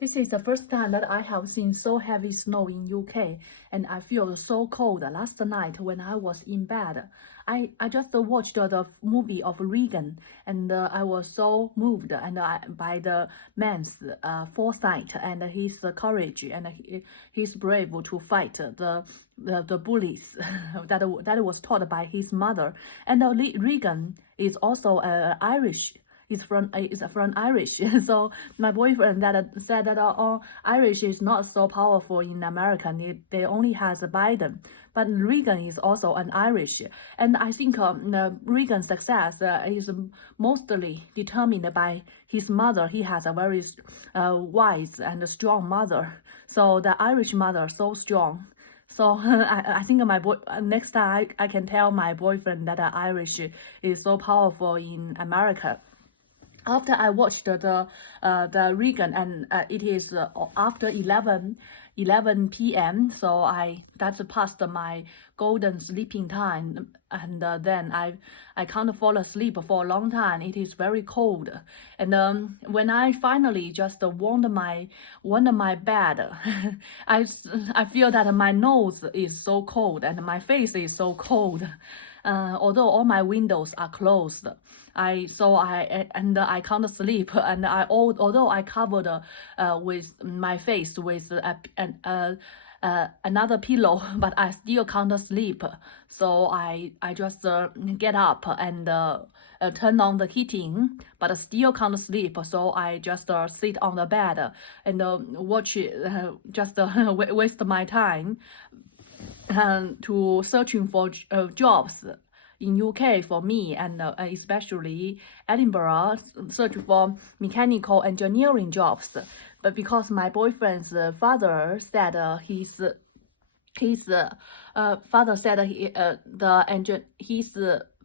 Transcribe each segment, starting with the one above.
This is the first time that I have seen so heavy snow in UK, and I feel so cold. Last night when I was in bed, I just watched the movie of Reagan, and I was so moved by the man's foresight and his courage, and he's brave to fight the bullies that was taught by his mother. And Reagan is also Irish. Is from Irish. So my boyfriend that said that Irish is not so powerful in America. They only has Biden, but Reagan is also an Irish, and I think Reagan's success is mostly determined by his mother. He has a very wise and strong mother. So the Irish mother so strong. So I think next time I can tell my boyfriend that Irish is so powerful in America. After I watched the Reagan, and it is after 11 p.m. So that's past my golden sleeping time, and then I can't fall asleep for a long time. It is very cold, and when I finally just warmed my bed, I feel that my nose is so cold and my face is so cold. Although all my windows are closed, I can't sleep, and although I covered with my face with another pillow, but I still can't sleep. So I just get up and turn on the heating, but still can't sleep. So I just sit on the bed and watch just waste my time to searching for jobs in UK for me, and especially Edinburgh, search for mechanical engineering jobs. But because my boyfriend's father said his father said his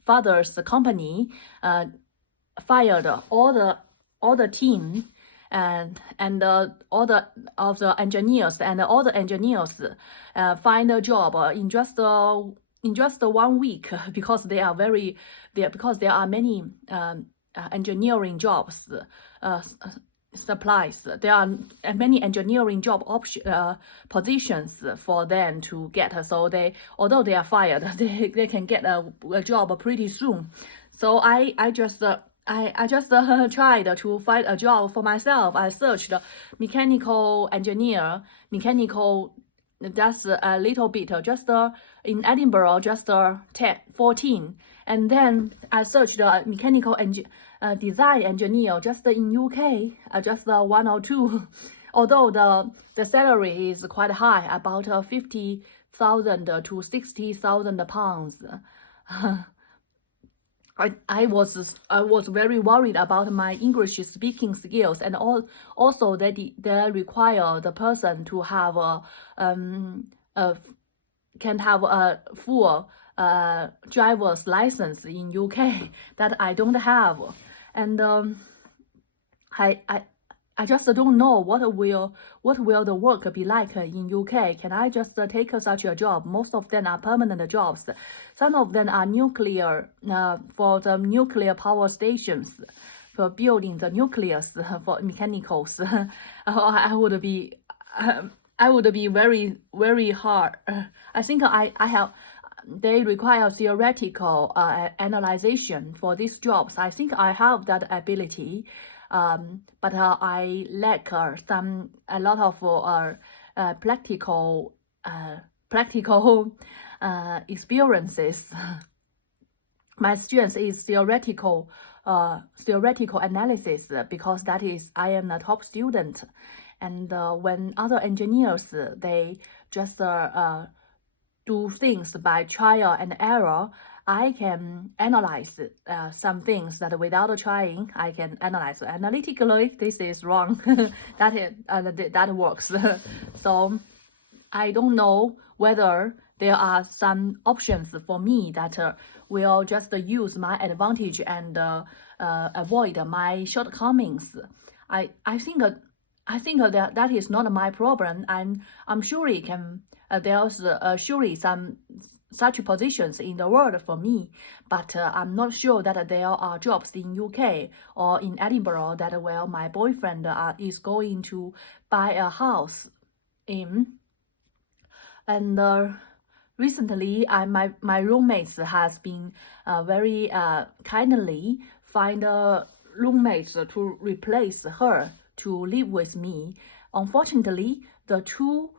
father's company fired all the team and all the engineers, and all the engineers find a job in just 1 week, because there are many engineering jobs supplies. There are many engineering job positions for them to get. So although they are fired, they can get a job pretty soon. So I just tried to find a job for myself. I searched mechanical engineer, that's a little bit, just in Edinburgh, just 14. And then I searched mechanical design engineer just in UK, just 1 or 2. Although the salary is quite high, about 50,000 to 60,000 pounds. I was very worried about my English speaking skills, and also they require the person to have can have a full driver's license in UK that I don't have, and I just don't know what will the work be like in UK. Can I just take such a job? Most of them are permanent jobs. Some of them are nuclear, for the nuclear power stations, for building the nucleus, for mechanicals. I would be very, very hard. I think they require theoretical analyzation for these jobs. I think I have that ability. But I lack a lot of practical experiences. My strength is theoretical analysis, because I am a top student, and when other engineers they just do things by trial and error, I can analyze some things that without trying, I can analyze analytically. This is wrong. that works. So I don't know whether there are some options for me that will just use my advantage and avoid my shortcomings. I think that is not my problem. I'm sure it can. There's surely such positions in the world for me, but I'm not sure that there are jobs in UK or in Edinburgh that where my boyfriend is going to buy a house in. And recently, my roommates has been very kindly find roommates to replace her to live with me. Unfortunately, the two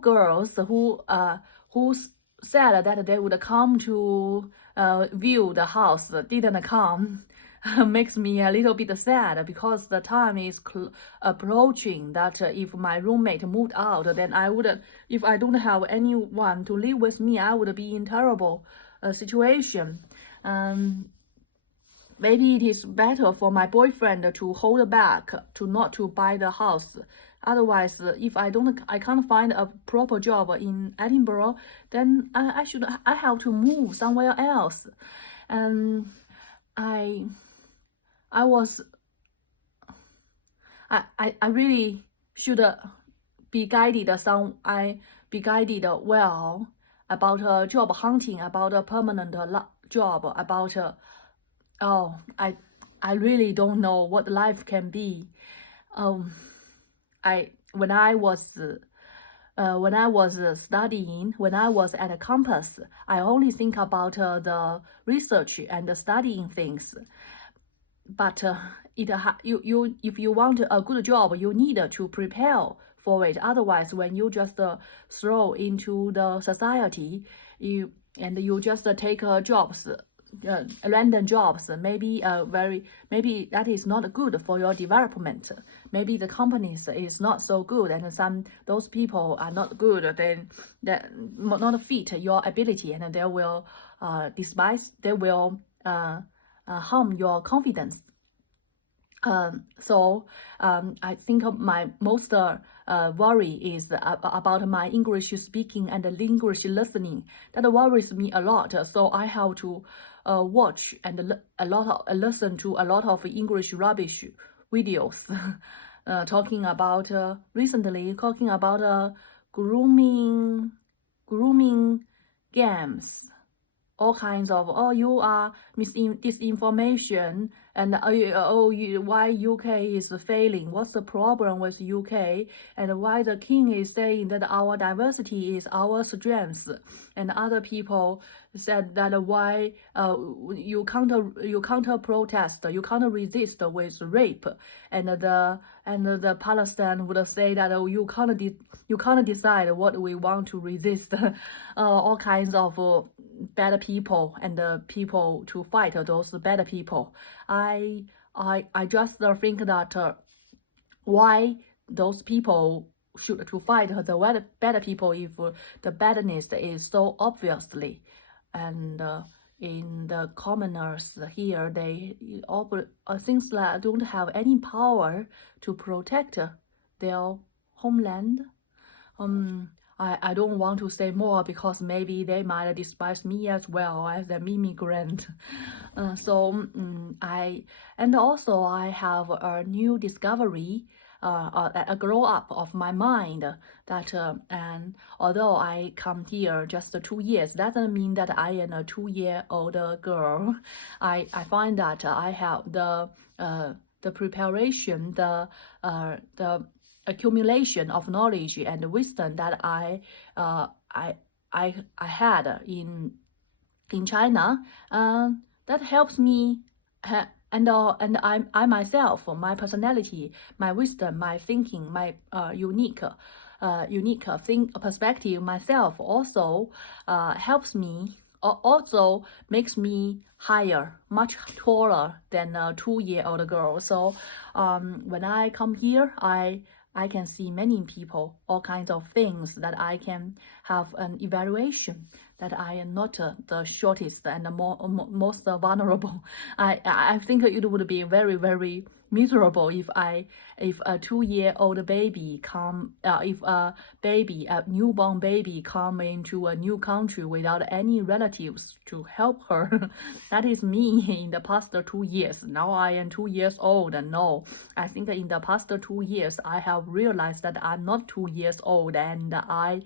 girls who said that they would come to view the house didn't come. Makes me a little bit sad because the time is approaching that if my roommate moved out, then I would, if I don't have anyone to live with me, I would be in terrible situation. Maybe it is better for my boyfriend to hold back, to not to buy the house. Otherwise, if I can't find a proper job in Edinburgh, then I have to move somewhere else. And I really should be guided well about job hunting, about a permanent job, about I really don't know what life can be. When I was studying, when I was at a campus, I only think about the research and studying things. But if you want a good job, you need to prepare for it. Otherwise, when you just throw into the society, you just take jobs. Random jobs, maybe that is not good for your development. Maybe the companies is not so good, and those people are not good. Then that not fit your ability, and they will harm your confidence. So I think my most worry is about my English speaking and English listening. That worries me a lot. So I have to watch and listen to a lot of English rubbish videos recently talking about grooming games. All kinds of, you are disinformation, and why UK is failing, what's the problem with UK, and why the king is saying that our diversity is our strength, and other people said that why you can't protest, you can't resist with rape, and the Palestine would say that you can't decide what we want to resist. All kinds of bad people and people to fight those bad people. I just think that why those people should to fight the bad people if the badness is so obviously, and in the commoners here, they things like don't have any power to protect their homeland. I don't want to say more because maybe they might despise me as well as an immigrant. And also I have a new discovery, a grow up of my mind that and although I come here just 2 years, doesn't mean that I am a 2-year-old girl. I find that I have the preparation, the accumulation of knowledge and wisdom that I had in China, that helps me, and I myself, my personality, my wisdom, my thinking, my unique perspective myself also helps me, also makes me higher, much taller than a 2-year-old girl. So when I come here, I can see many people, all kinds of things that I can have an evaluation that I am not the shortest and the most vulnerable. I think it would be very, very miserable if a 2-year-old baby if a newborn baby come into a new country without any relatives to help her. That is me in the past 2 years. Now I am 2 years old. No, I think in the past 2 years I have realized that I'm not 2 years old, and I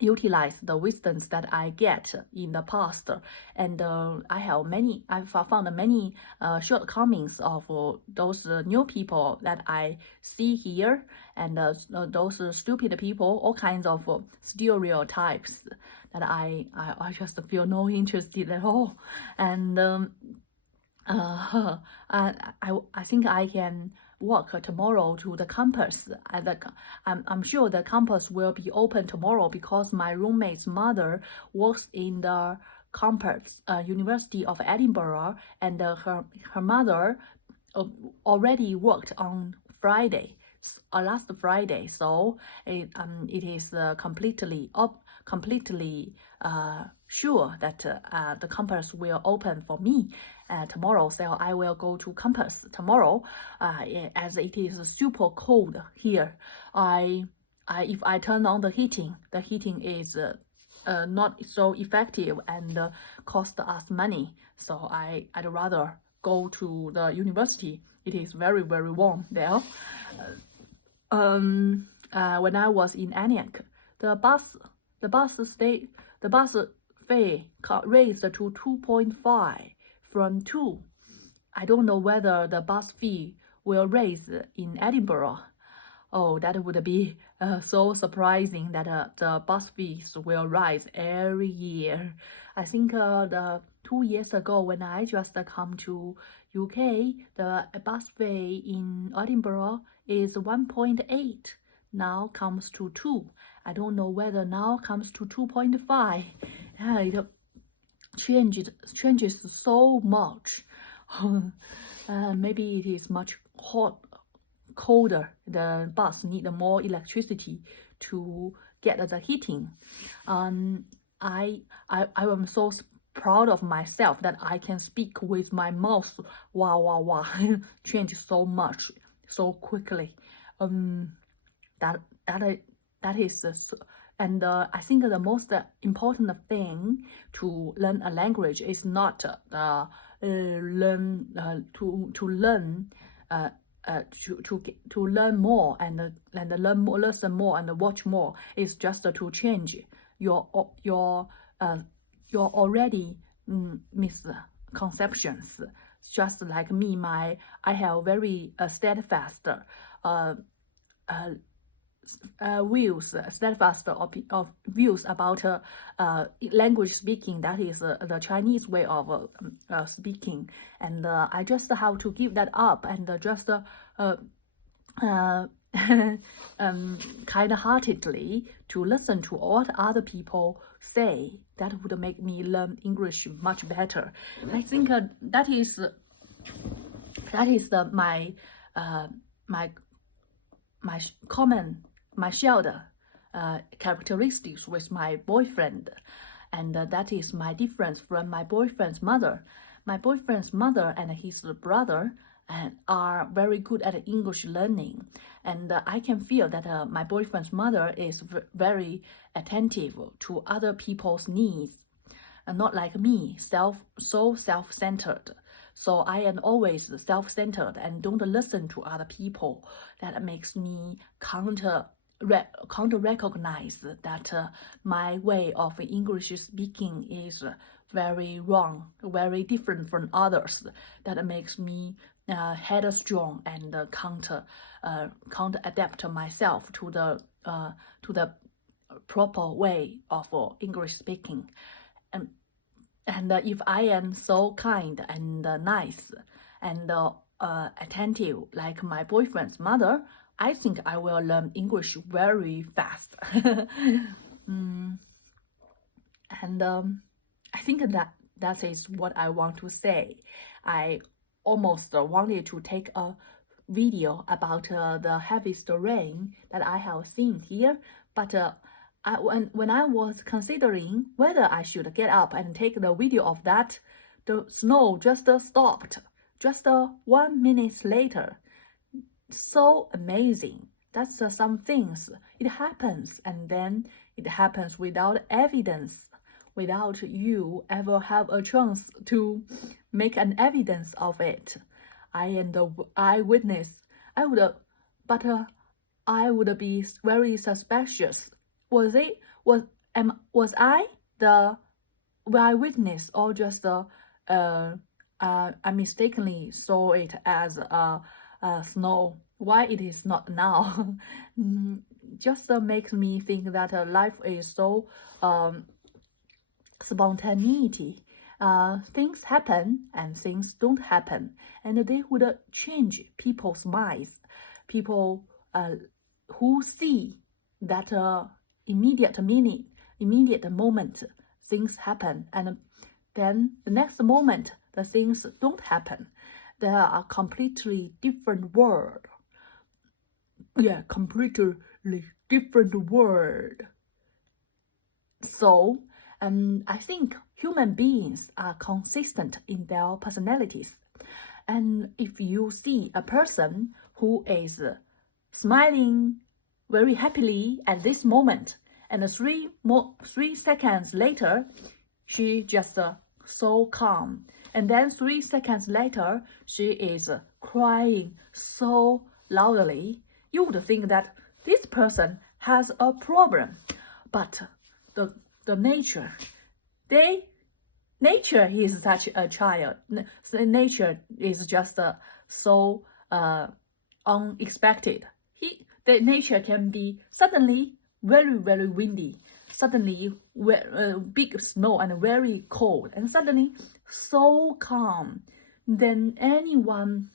utilize the wisdoms that I get in the past, and I've found many shortcomings of those new people that I see here, and those stupid people, all kinds of stereotypes that I just feel no interest at all, and I think I can walk tomorrow to the campus. I'm sure the campus will be open tomorrow because my roommate's mother works in the campus, University of Edinburgh, and her mother already worked on Friday, last Friday. So it is completely sure that the campus will open for me tomorrow. So I will go to campus tomorrow, as it is super cold here. If I turn on the heating is not so effective and cost us money. So I'd rather go to the university. It is very warm there. When I was in Antioch, the bus fare raised to 2.5 from 2. I don't know whether the bus fee will raise in Edinburgh. Oh, that would be so surprising that the bus fees will rise every year. I think the 2 years ago when I just come to UK, the bus fare in Edinburgh is 1.8. Now comes to 2. I don't know whether now comes to 2.5. It changes so much. Maybe it is much colder. The bus need more electricity to get the heating. I am so proud of myself that I can speak with my mouth. Wow. Change so much, so quickly. That is and I think the most important thing to learn a language is not to learn more and listen more and watch more. It's just to change your already misconceptions. Just like me, I have very steadfast steadfast of views about language speaking. That is the Chinese way of speaking, and I just have to give that up and just kind-heartedly to listen to what other people say. That would make me learn English much better. I think that is my shared characteristics with my boyfriend, and that is my difference from my boyfriend's mother. My boyfriend's mother and his brother are very good at English learning, and I can feel that my boyfriend's mother is very attentive to other people's needs, and not like me, so self-centered. So I am always self-centered and don't listen to other people. That makes me can't recognize that my way of English speaking is very wrong, very different from others. That makes me headstrong and can't adapt myself to the proper way of English speaking. And if I am so kind and nice and attentive like my boyfriend's mother, I think I will learn English very fast. And I think that is what I want to say. I almost wanted to take a video about the heaviest rain that I have seen here, but when I was considering whether I should get up and take the video of that, the snow just stopped, just 1 minute later. So amazing. That's some things. It happens, and then it happens without evidence, without you ever have a chance to make an evidence of it. I am the eyewitness. I would be very suspicious. Was Was I the eyewitness, or just I mistakenly saw it as snow? Why it is not now? Just makes me think that life is so spontaneity. Things happen and things don't happen, and they would change people's minds. People who see that immediate meaning, immediate moment, things happen, and then the next moment the things don't happen. They are a completely different world. Yeah, completely different world. So, I think human beings are consistent in their personalities. And if you see a person who is smiling very happily at this moment, and 3 seconds later, she just so calm. And then 3 seconds later, she is crying so loudly. You would think that this person has a problem. But the nature, nature is such a child. Nature is just so unexpected. The nature can be suddenly very windy, suddenly big snow and very cold, and suddenly so calm than anyone,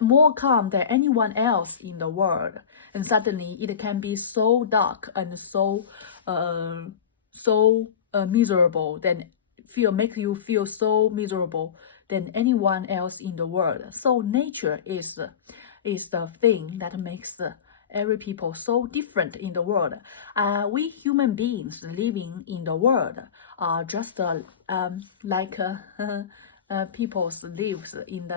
more calm than anyone else in the world. And suddenly it can be so dark and so miserable, then make you feel so miserable than anyone else in the world. So nature is the thing that makes every people so different in the world. We human beings living in the world are just like people lives in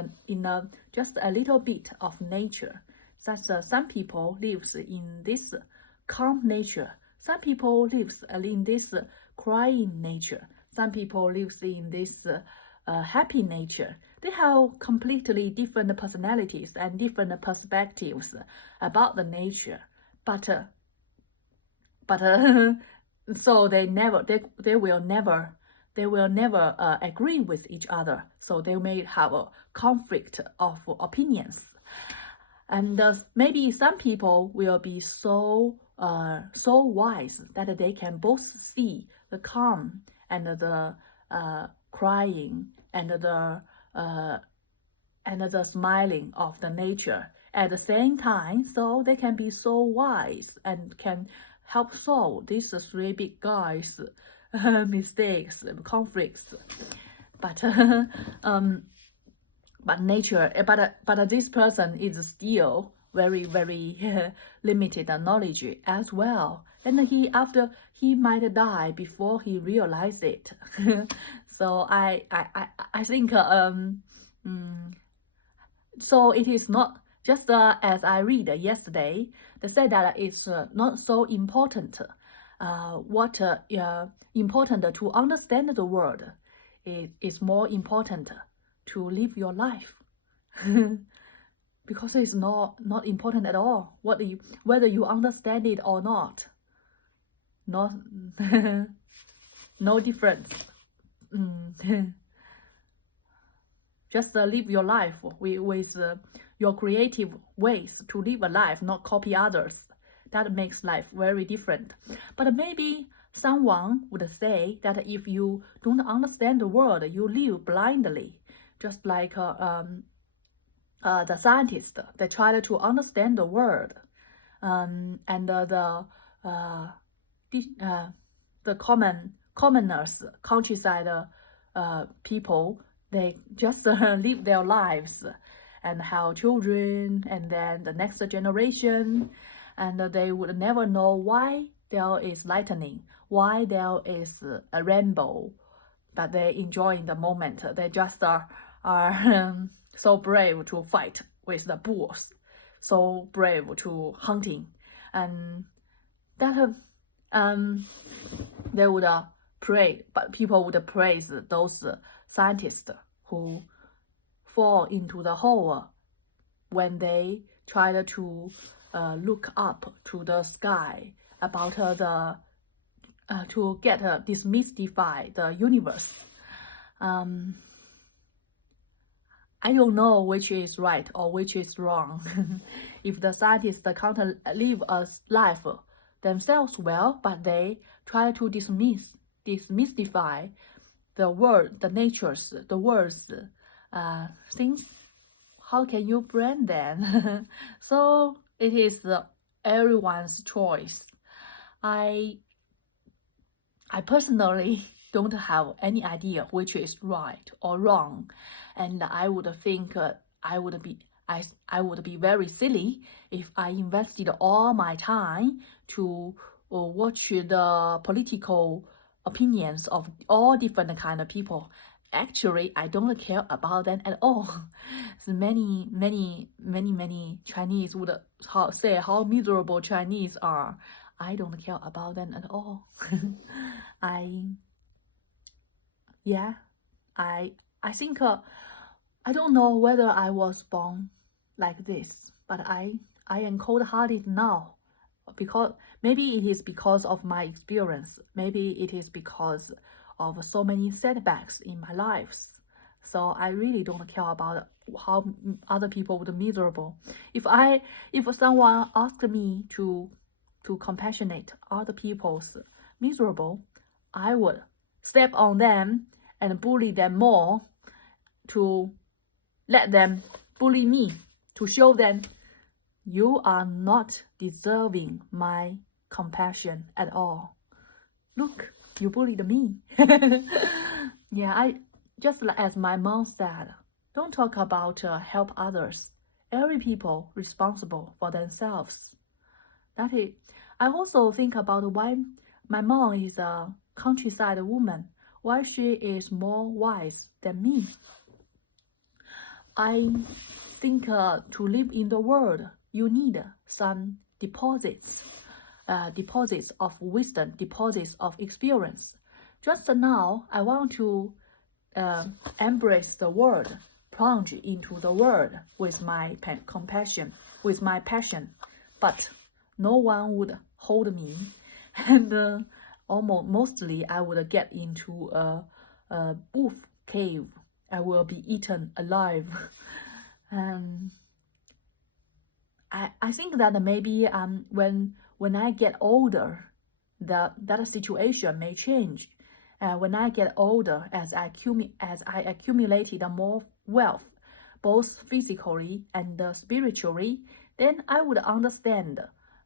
just a little bit of nature. Such some people lives in this calm nature. Some people lives in this crying nature. Some people lives in this happy nature. They have completely different personalities and different perspectives about the nature. But so they will never agree with each other. So they may have a conflict of opinions. And maybe some people will be so wise that they can both see the calm and the crying and the smiling of the nature at the same time. So they can be so wise and can help solve these three big guys' mistakes, conflicts. But but this person is still very limited knowledge as well, and he might die before he realizes it. So I think so it is not just as I read yesterday. They said that it's not so important. Important to understand the world. It is more important to live your life. Because it's not important at all whether you understand it or not. Not no difference. Just live your life with your creative ways to live a life, not copy others. That makes life very different. But maybe someone would say that if you don't understand the world, you live blindly. Just like the scientists, they try to understand the world, and the commoners, countryside people, they just live their lives and have children, and then the next generation, and they would never know why there is lightning, why there is a rainbow, but they enjoy the moment. They just are so brave to fight with the bulls, so brave to hunting, and that they would pray, but people would praise those scientists who fall into the hole when they try to look up to the sky about the demystify the universe. I don't know which is right or which is wrong. If the scientists can't live a life themselves well, but they try to demystify the world, the natures, the words, things, how can you brand them? So it is everyone's choice. I personally don't have any idea which is right or wrong, and I would think I would be very silly if I invested all my time to watch the political opinions of all different kind of people. Actually, I don't care about them at all. So many Chinese would say how miserable Chinese are. I don't care about them at all. I think I don't know whether I was born like this, but I am cold-hearted now, because maybe it is because of my experience, maybe it is because of so many setbacks in my lives. So I really don't care about how other people would be miserable. If someone asked me to compassionate other people's miserable, I would step on them and bully them more, to let them bully me, to show them you are not deserving my compassion at all. Look, you bullied me. Yeah, I just as my mom said, don't talk about help others. Every people responsible for themselves. That is, I also think about why my mom is a countryside woman, why she is more wise than me. I think to live in the world, you need some deposits of wisdom, deposits of experience. Just now, I want to embrace the world, plunge into the world with my compassion, with my passion, but no one would hold me, and mostly I would get into a wolf cave. I will be eaten alive. I think that maybe when I get older, that situation may change. When I get older, as I accumulated more wealth, both physically and spiritually, then I would understand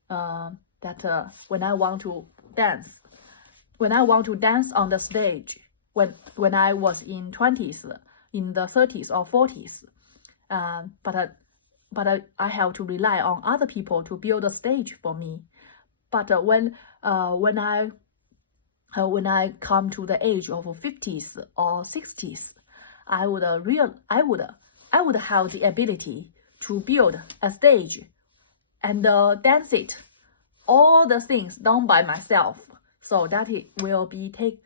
that when I want to dance on the stage, when I was in 20s, in the 30s or 40s, but I have to rely on other people to build a stage for me. But when I come to the age of 50s or 60s, I would have the ability to build a stage and dance it, all the things done by myself. So that will take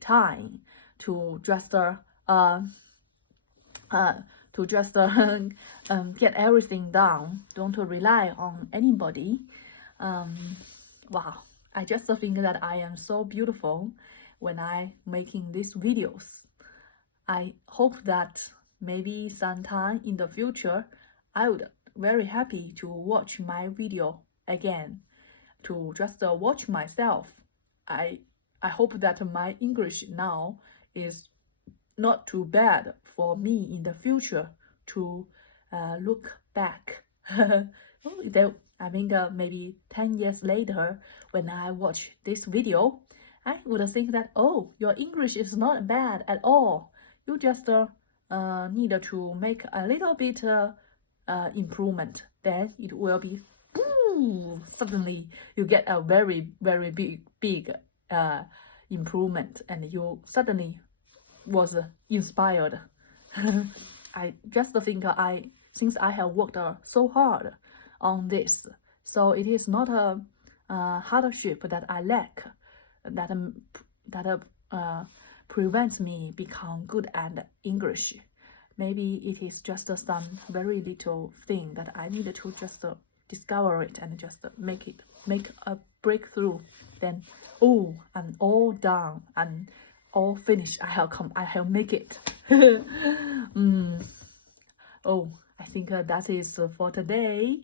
time to just get everything done. Don't rely on anybody. Wow, I just think that I am so beautiful when I making these videos. I hope that maybe sometime in the future, I would very happy to watch my video again, to just watch myself. I hope that my English now is not too bad for me in the future to look back. I think maybe 10 years later, when I watch this video, I would think that, oh, your English is not bad at all. You just need to make a little bit improvement. Then it will be, suddenly you get a very, very big improvement, and you suddenly was inspired. I just think since I have worked so hard on this, so it is not a hardship that I lack that prevents me become good at English. Maybe it is just some very little thing that I need to just discover it and just make a breakthrough. Then, oh, I'm all done. I'm all finished. I have make it. Oh, I think that is for today.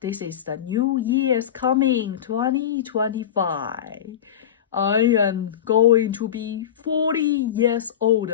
This is the new year's coming, 2025. I am going to be 40 years old.